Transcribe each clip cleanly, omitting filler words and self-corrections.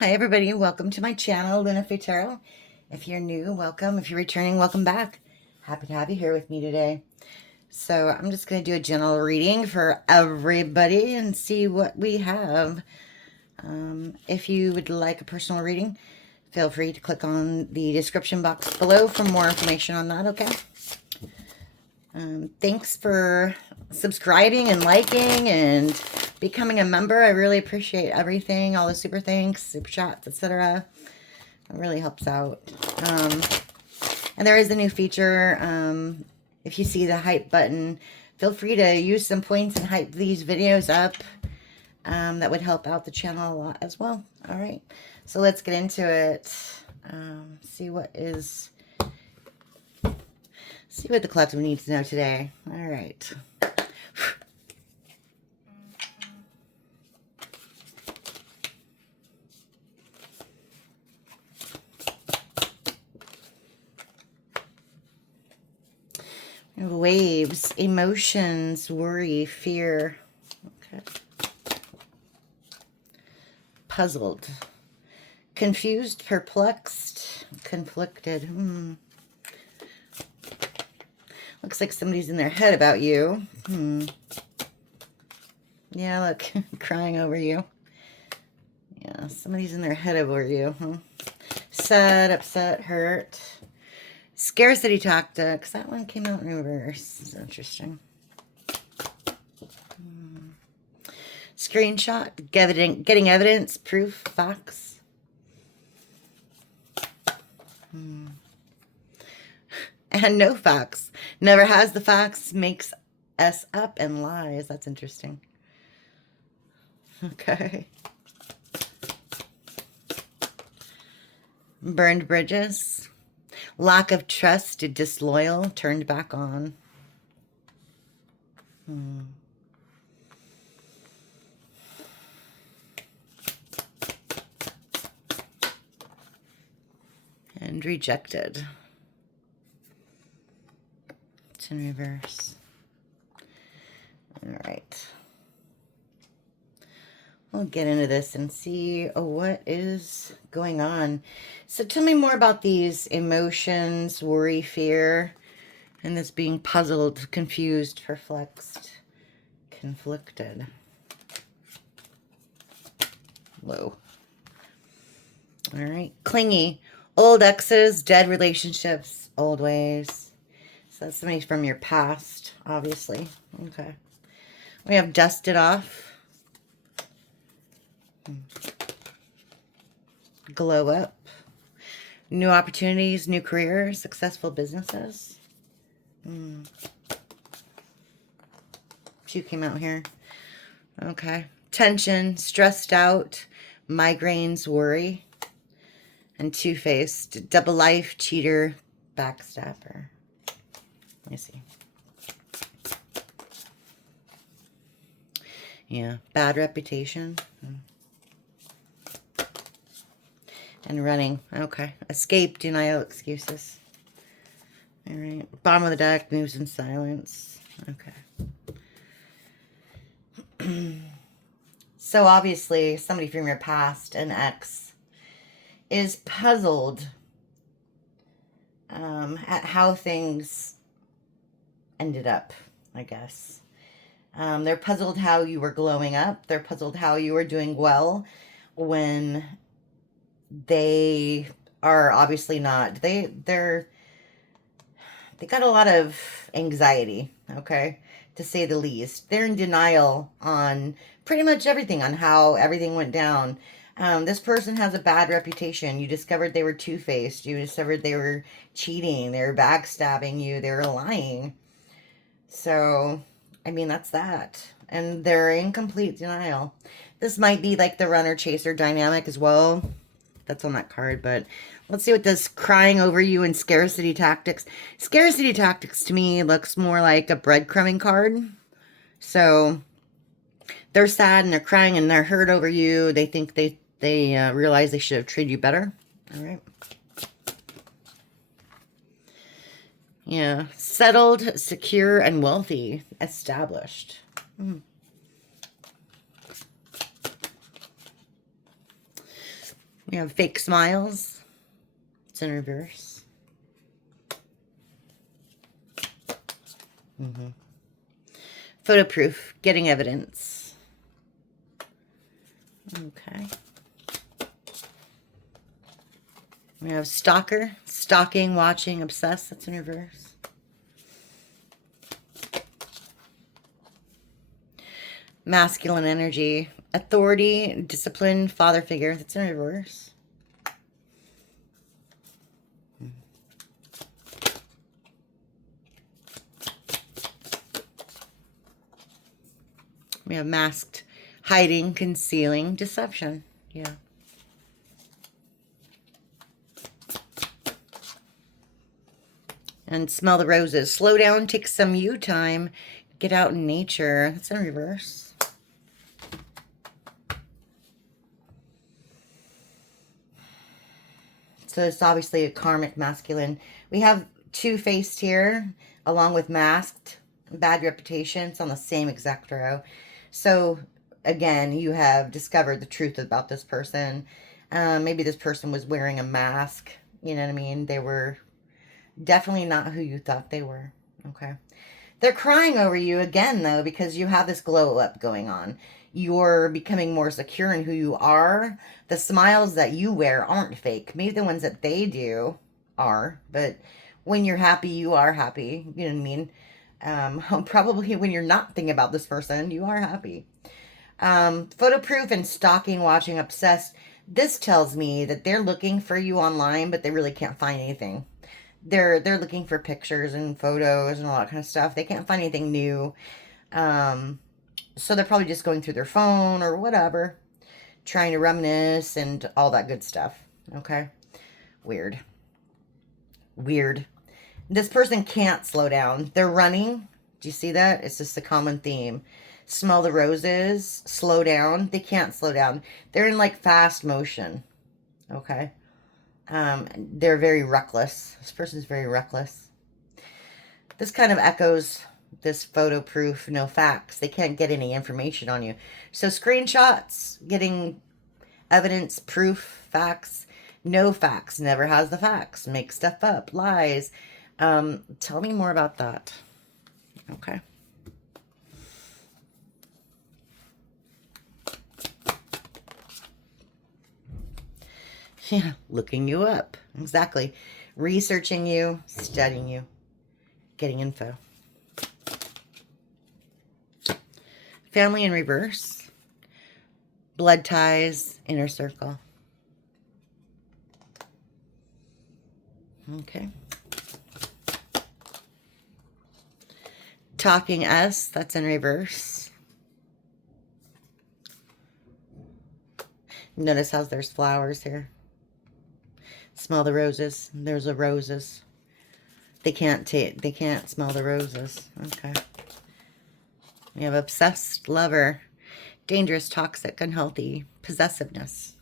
Hi everybody, welcome to my channel, LunaFae Tarot. If you're new, welcome. If you're returning, welcome back. Happy to have you here with me today. So I'm just going to do a general reading for everybody and see what we have. If you would like a personal reading, feel free to click on the description box below for more information on that, okay? Thanks for subscribing and liking and becoming a member. I really appreciate everything, all the super thanks, super chats, etc. It really helps out. And there is a new feature. If you see the hype button, feel free to use some points and hype these videos up. That would help out the channel a lot as well. All right, so let's get into it. See what the collective needs to know today. All right. Waves, emotions, worry, fear. Okay. Puzzled, confused, perplexed, conflicted. Looks like somebody's in their head about you. Yeah, look, crying over you. Yeah, somebody's in their head over you. Sad, upset, hurt. Scarcity tactics. That one came out in reverse. It's interesting. Screenshot. Getting evidence, proof, facts. And no facts. Never has the facts, makes us up and lies. That's interesting. Okay. Burned bridges. Lack of trust, disloyal, turned back on. And rejected. It's in reverse. All right. We'll get into this and see what is going on. So tell me more about these emotions, worry, fear, and this being puzzled, confused, perplexed, conflicted. Whoa. All right. Clingy. Old exes, dead relationships, old ways. So that's somebody from your past, obviously. Okay. We have dusted off. Glow up. New opportunities, new careers, successful businesses. Two came out here. Okay. Tension, stressed out, migraines, worry. And two-faced, double life, cheater, backstabber. Let me see. Yeah, bad reputation. And running. Okay. Escape, denial, excuses. All right. Bottom of the deck, moves in silence. Okay. So obviously, somebody from your past, an ex, is puzzled at how things ended up, I guess. They're puzzled how you were glowing up. They're puzzled how you were doing well when they are obviously not. They got a lot of anxiety, okay, to say the least. They're in denial on pretty much everything, on how everything went down. This person has a bad reputation. You discovered they were two-faced. You discovered they were cheating. They were backstabbing you. They were lying. So, I mean, that's that. And they're in complete denial. This might be like the runner-chaser dynamic as well. That's on that card, but let's see what this crying over you and scarcity tactics. Scarcity tactics to me looks more like a breadcrumbing card. So they're sad and they're crying and they're hurt over you. They think they realize they should have treated you better. All right. Yeah. Settled, secure, and wealthy. Established. We have fake smiles. It's in reverse. Photo proof, getting evidence. Okay. We have stalker, stalking, watching, obsessed. That's in reverse. Masculine energy, authority, discipline, father figure. That's in reverse. We have masked, hiding, concealing, deception. Yeah. And smell the roses. Slow down, take some you time. Get out in nature. That's in reverse. So it's obviously a karmic masculine. We have two-faced here, along with masked, bad reputation. It's on the same exact row. So again, you have discovered the truth about this person. Maybe this person was wearing a mask. You know what I mean? They were definitely not who you thought they were. Okay. They're crying over you again, though, because you have this glow up going on. You're becoming more secure in who you are. The smiles that you wear aren't fake. Maybe the ones that they do are, but when you're happy, you are happy. You know what I mean? Probably when you're not thinking about this person, you are happy. Photo proof and stalking, watching, obsessed. This tells me that they're looking for you online, but they really can't find anything. They're looking for pictures and photos and all that kind of stuff. They can't find anything new. So they're probably just going through their phone or whatever, trying to reminisce and all that good stuff. Okay? Weird. Weird. This person can't slow down. They're running. Do you see that? It's just a common theme. Smell the roses. Slow down. They can't slow down. They're in like fast motion. Okay? They're very reckless. This person's very reckless. This kind of echoes this photo proof, no facts. They can't get any information on you. So screenshots, getting evidence, proof, facts, no facts, never has the facts, make stuff up, lies. Tell me more about that. Okay. Yeah, looking you up. Exactly. Researching you, studying you, getting info. Family in reverse. Blood ties, inner circle. Okay. Talking us, that's in reverse. Notice how there's flowers here. Smell the roses. There's the roses. They can't smell the roses. Okay. We have obsessed, lover, dangerous, toxic, unhealthy, possessiveness,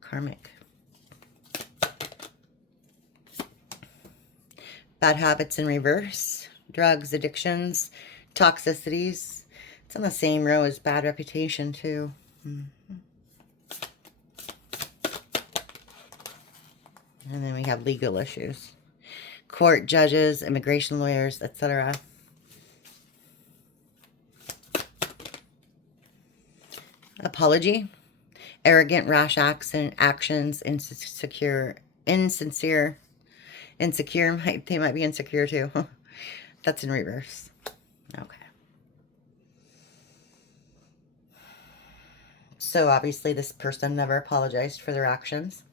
karmic. Bad habits in reverse. Drugs, addictions, toxicities. It's on the same row as bad reputation too. And then we have legal issues. Court, judges, immigration lawyers, etc. Apology. Arrogant, rash actions, insincere. They might be insecure too. That's in reverse. Okay. So obviously this person never apologized for their actions.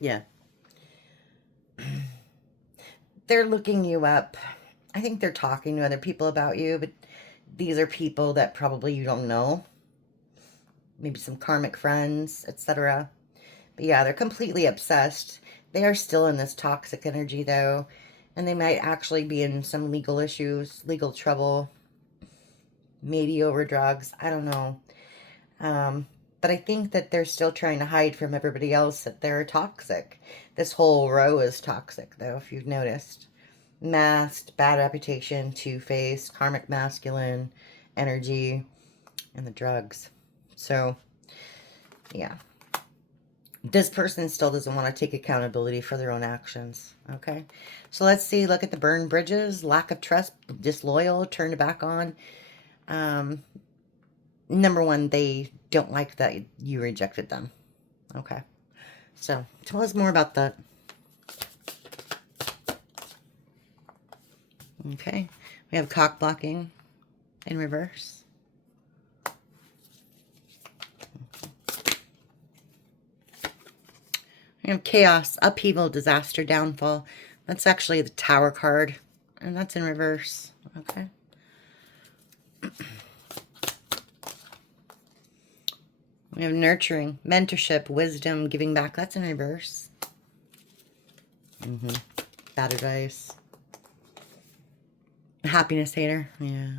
Yeah. They're looking you up. I think they're talking to other people about you, but these are people that probably you don't know. Maybe some karmic friends, etc. But yeah, they're completely obsessed. They are still in this toxic energy, though. And they might actually be in some legal issues, legal trouble. Maybe over drugs. I don't know. But I think that they're still trying to hide from everybody else that they're toxic. This whole row is toxic, though, if you've noticed. Masked, bad reputation, two-faced, karmic masculine, energy, and the drugs. So, Yeah. This person still doesn't want to take accountability for their own actions. Okay. So let's see. Look at the burned bridges, lack of trust, disloyal, turned back on. Number one, they don't like that you rejected them. Okay. So tell us more about that. Okay. We have cock blocking in reverse. We have chaos, upheaval, disaster, downfall. That's actually the Tower card, and that's in reverse. Okay. We have nurturing, mentorship, wisdom, giving back. That's in reverse. Bad advice. Happiness hater. Yeah.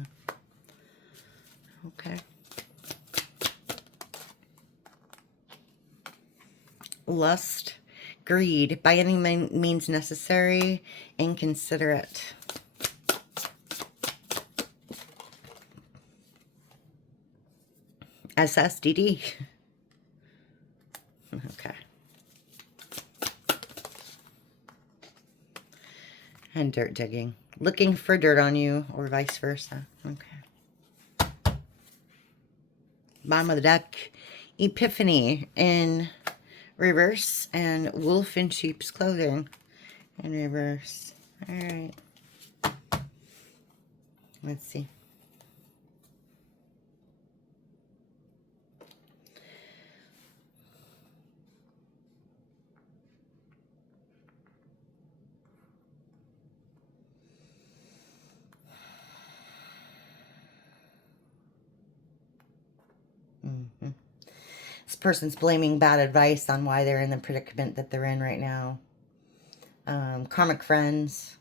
Okay. Lust, greed, by any means necessary, inconsiderate. SSDD. Okay. And dirt digging. Looking for dirt on you, or vice versa. Okay. Bottom of the deck. Epiphany in reverse, and wolf in sheep's clothing in reverse. All right. Let's see. This person's blaming bad advice on why they're in the predicament that they're in right now. Karmic friends.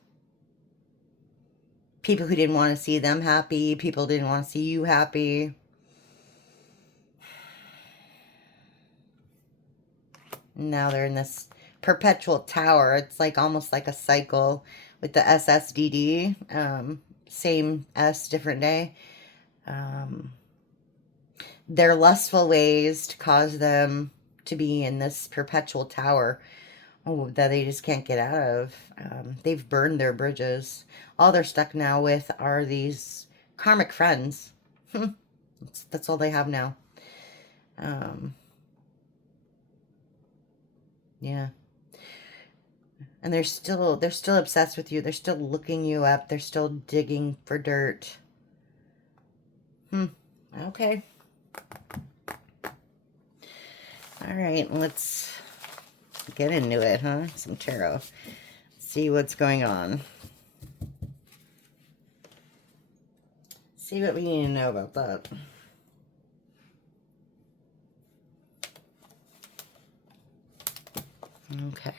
People who didn't want to see them happy. People didn't want to see you happy. Now they're in this perpetual tower. It's like almost like a cycle with the SSDD. Same S, different day. Their lustful ways to cause them to be in this perpetual tower that they just can't get out of. They've burned their bridges. All they're stuck now with are these karmic friends. That's all they have now. Yeah. And they're still obsessed with you. They're still looking you up. They're still digging for dirt. Okay. All right, let's get into it, huh? Some tarot. See what's going on. See what we need to know about that. Okay.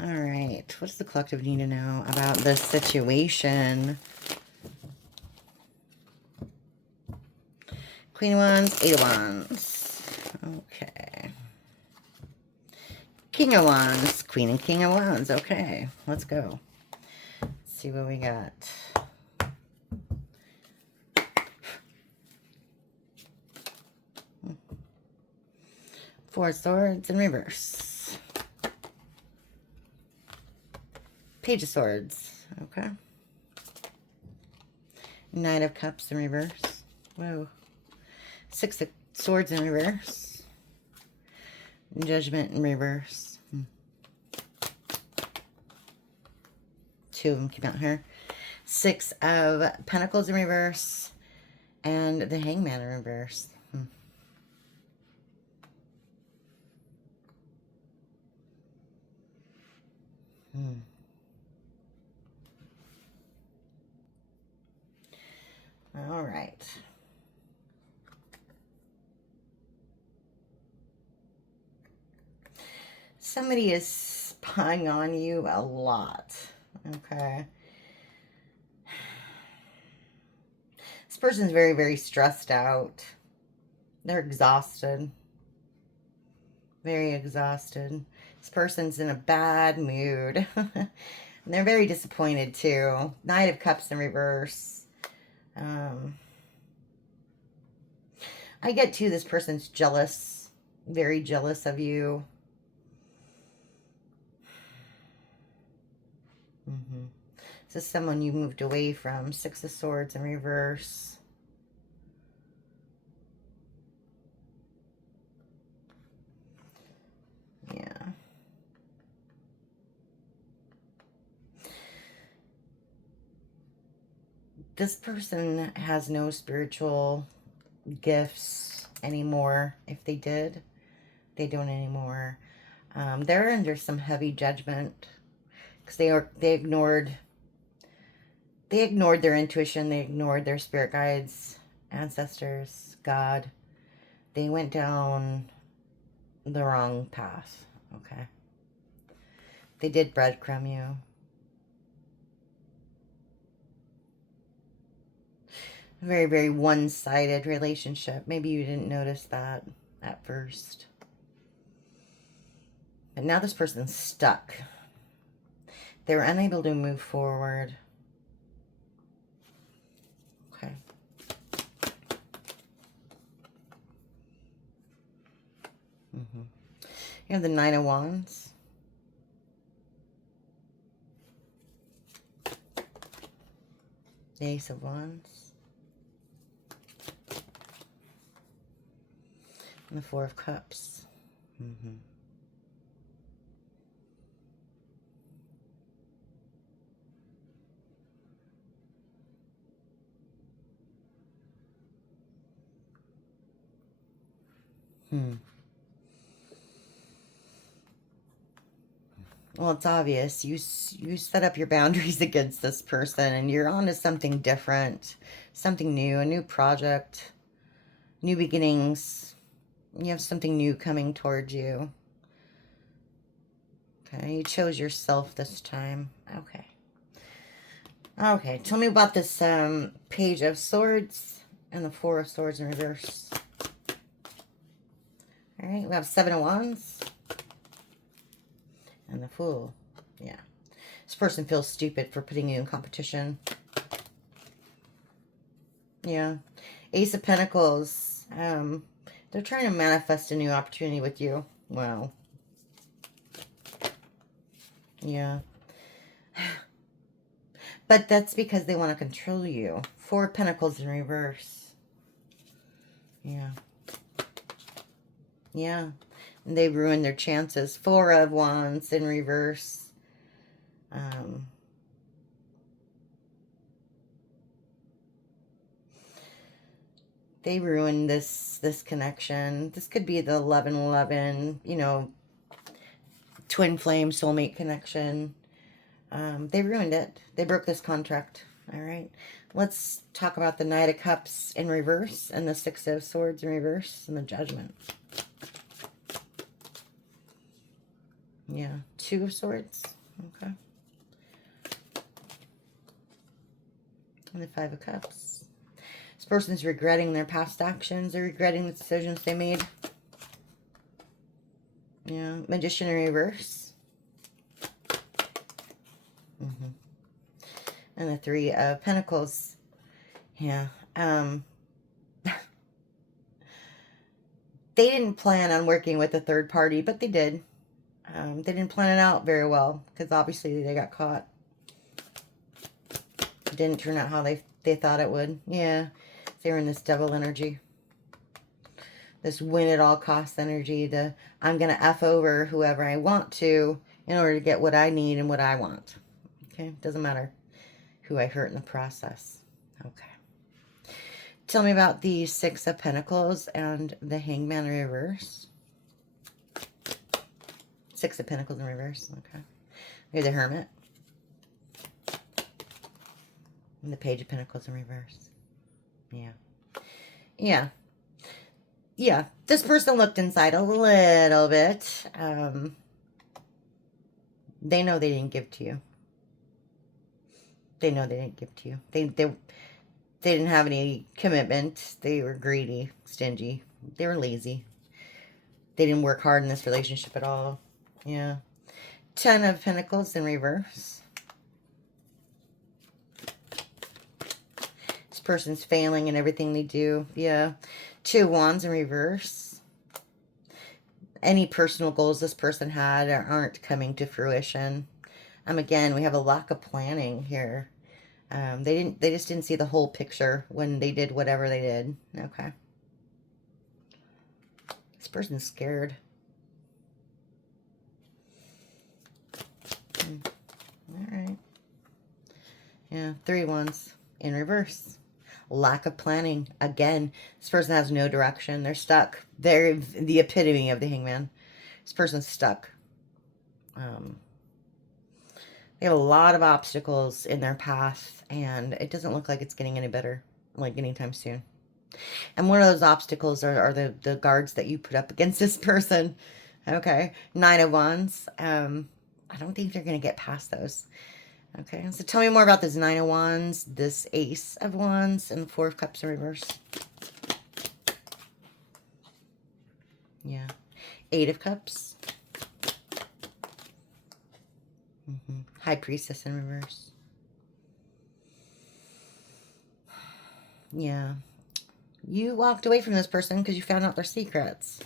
All right. What does the collective need to know about this situation? Queen of Wands, Eight of Wands. Okay. King of Wands, Queen and King of Wands. Okay, let's go. Let's see what we got. Four of Swords in reverse. Page of Swords. Okay. Knight of Cups in reverse. Whoa. Six of Swords in reverse. Judgment in reverse. Two of them came out here. Six of Pentacles in reverse. And the Hangman in reverse. All right. Somebody is spying on you a lot. Okay. This person's very, very stressed out. They're exhausted. Very exhausted. This person's in a bad mood. And they're very disappointed too. Knight of Cups in reverse. I get too, this person's jealous. Very jealous of you. This is someone you moved away from. Six of Swords in reverse. Yeah. This person has no spiritual gifts anymore. If they did, they don't anymore. They're under some heavy judgment because they ignored their intuition. They ignored their spirit guides, ancestors, God. They went down the wrong path. Okay. They did breadcrumb you. Very, very one-sided relationship. Maybe you didn't notice that at first. But now this person's stuck. They were unable to move forward. Okay. You have the Nine of Wands. The Ace of Wands. And the Four of Cups. Well, it's obvious. You set up your boundaries against this person, and you're on to something different, something new, a new project, new beginnings. You have something new coming towards you. Okay, you chose yourself this time. Okay. Okay, tell me about this Page of Swords and the Four of Swords in reverse. All right, we have Seven of Wands. And the Fool. Yeah. This person feels stupid for putting you in competition. Yeah. Ace of Pentacles. They're trying to manifest a new opportunity with you. Wow. Yeah. But that's because they want to control you. Four of Pentacles in reverse. Yeah. Yeah. And they ruined their chances. Four of Wands in reverse. They ruined this connection. This could be the 11-11, you know, twin flame soulmate connection. They ruined it. They broke this contract. All right. Let's talk about the Knight of Cups in reverse and the Six of Swords in reverse and the Judgment. Yeah. Two of Swords. Okay. And the Five of Cups. This person's regretting their past actions. They're regretting the decisions they made. Yeah. Magician in reverse. And the Three of Pentacles. Yeah. They didn't plan on working with a third party, but they did. They didn't plan it out very well because obviously they got caught. It didn't turn out how they thought it would. Yeah. They were in this devil energy. This win at all costs energy. The I'm going to F over whoever I want to in order to get what I need and what I want. Okay. Doesn't matter who I hurt in the process. Okay. Tell me about the Six of Pentacles and the Hangman in reverse. Six of Pentacles in reverse. Okay. Here's the Hermit. And the Page of Pentacles in reverse. Yeah. Yeah. Yeah. This person looked inside a little bit. They know they didn't give to you. They know they didn't give to you. They didn't have any commitment. They were greedy, stingy. They were lazy. They didn't work hard in this relationship at all. Yeah. Ten of Pentacles in reverse. person's failing in everything they do. Yeah. 2 of Wands in reverse. Any personal goals this person had aren't coming to fruition. Again, we have a lack of planning here. They just didn't see the whole picture when they did whatever they did. Okay. This person's scared. All right. Yeah, 3 Wands in reverse. Lack of planning. Again, this person has no direction. They're stuck. They're the epitome of the Hangman. This person's stuck. They have a lot of obstacles in their path, and it doesn't look like it's getting any better, like anytime soon. And one of those obstacles are the guards that you put up against this person. Okay. 9 of Wands. I don't think they're going to get past those. Okay. So tell me more about this 9 of Wands, this Ace of Wands, and the 4 of Cups in reverse. Yeah. 8 of Cups. High Priestess in reverse. Yeah. You walked away from this person because you found out their secrets.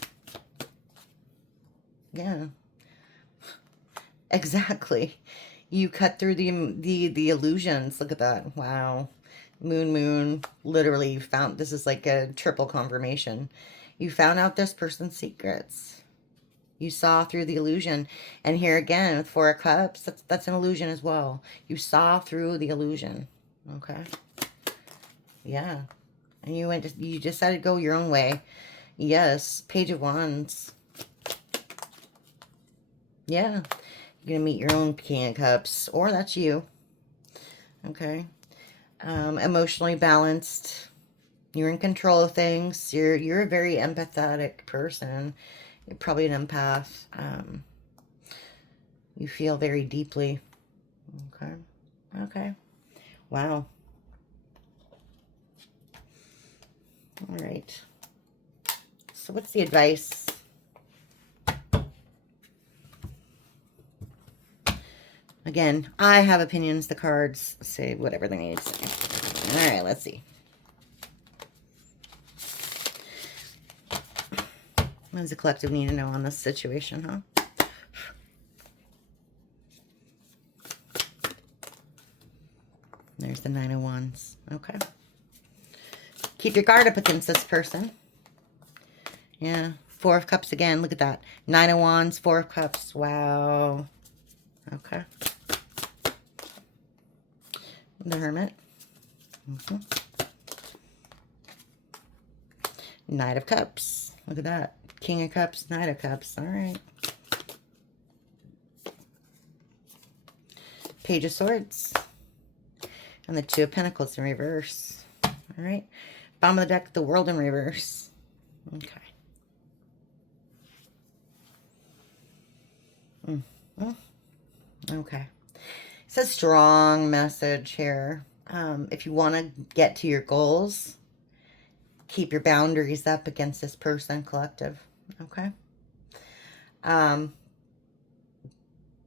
Yeah. Exactly. You cut through the illusions. Look at that. Wow. Moon. Literally, you found, this is like a triple confirmation. You found out this person's secrets. You saw through the illusion. And here again, with 4 of Cups, that's an illusion as well. You saw through the illusion. Okay. Yeah. And you decided to go your own way. Yes. Page of Wands. Yeah. You're going to meet your own King of Cups. Or that's you. Okay. Emotionally balanced. You're in control of things. You're a very empathetic person. You're probably an empath. You feel very deeply. Okay. Okay. Wow. All right. So what's the advice? Again, I have opinions. The cards say whatever they need to say. All right, let's see. What does the collective need to know on this situation, huh? There's the 9 of Wands. Okay. Keep your guard up against this person. Yeah. 4 of Cups again. Look at that. 9 of Wands, 4 of Cups. Wow. Okay. The Hermit. Knight of Cups. Look at that. King of Cups, Knight of Cups. All right. Page of Swords. And the 2 of Pentacles in reverse. All right. Bottom of the deck, the World in reverse. Okay. Okay. It's a strong message here. If you want to get to your goals, keep your boundaries up against this person, collective. Okay.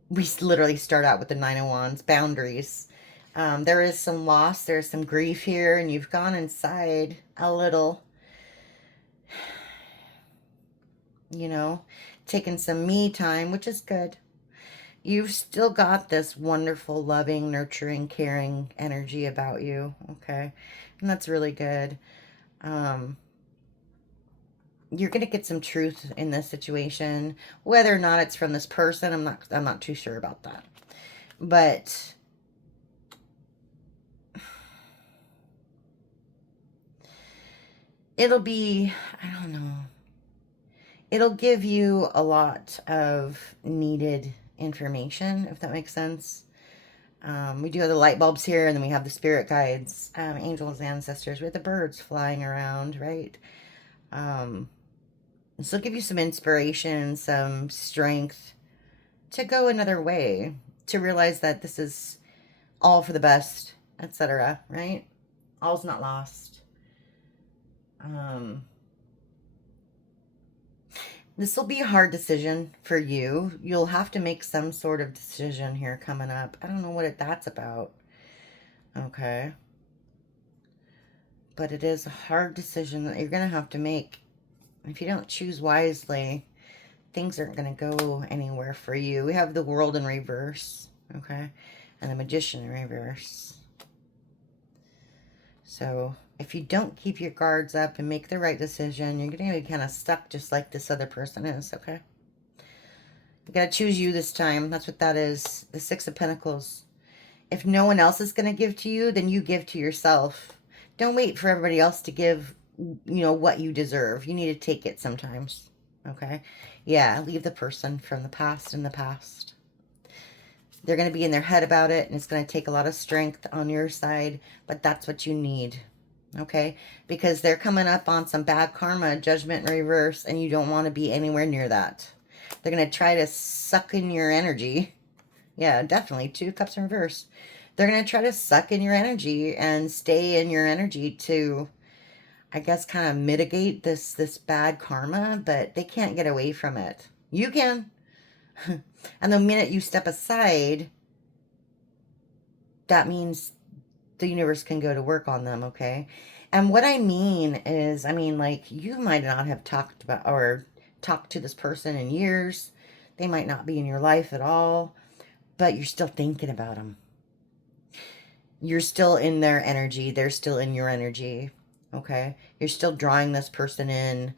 We literally start out with the 9 of Wands, boundaries. There is some loss, there's some grief here, and you've gone inside a little, you know, taken some me time, which is good. You've still got this wonderful, loving, nurturing, caring energy about you, okay? And that's really good. You're going to get some truth in this situation. Whether or not it's from this person, I'm not too sure about that. But it'll be, I don't know. It'll give you a lot of needed information, if that makes sense. We do have the light bulbs here, and then we have the spirit guides, angels, ancestors. We have the birds flying around, right? This will give you some inspiration, some strength to go another way, to realize that this is all for the best, etc., right? All's not lost. This will be a hard decision for you. You'll have to make some sort of decision here coming up. I don't know what that's about. Okay. but it is a hard decision that you're going to have to make. If you don't choose wisely, things aren't going to go anywhere for you. We have the World in reverse, okay, and the Magician in reverse. So if you don't keep your guards up and make the right decision, you're going to be kind of stuck just like this other person is, okay? You got to choose you this time. That's what that is. The Six of Pentacles. If no one else is going to give to you, then you give to yourself. Don't wait for everybody else to give, what you deserve. You need to take it sometimes, okay? Yeah, leave the person from the past in the past. They're going to be in their head about it, and it's going to take a lot of strength on your side, but that's what you need, okay? Because they're coming up on some bad karma, judgment in reverse, and you don't want to be anywhere near that. They're going to try to suck in your energy. Yeah, definitely. 2 cups in reverse. They're going to try to suck in your energy and stay in your energy to, I guess, kind of mitigate this bad karma, but they can't get away from it. You can. And the minute you step aside, that means the universe can go to work on them, okay? And what I mean is, like, you might not have talked to this person in years. They might not be in your life at all, but you're still thinking about them. You're still in their energy. They're still in your energy, okay? You're still drawing this person in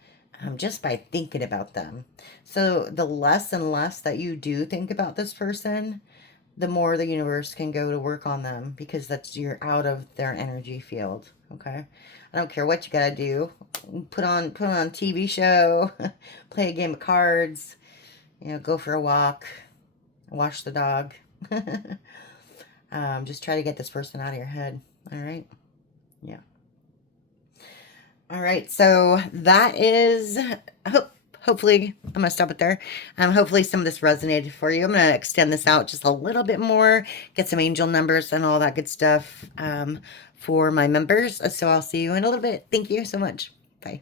just by thinking about them. So the less and less that you do think about this person, the more the universe can go to work on them, because you're out of their energy field, okay? I don't care what you gotta do. Put on a TV show, play a game of cards, go for a walk, wash the dog. Just try to get this person out of your head, all right? Yeah. All right, so that is, hopefully, I'm going to stop it there. Hopefully some of this resonated for you. I'm going to extend this out just a little bit more, get some angel numbers and all that good stuff for my members. So I'll see you in a little bit. Thank you so much. Bye.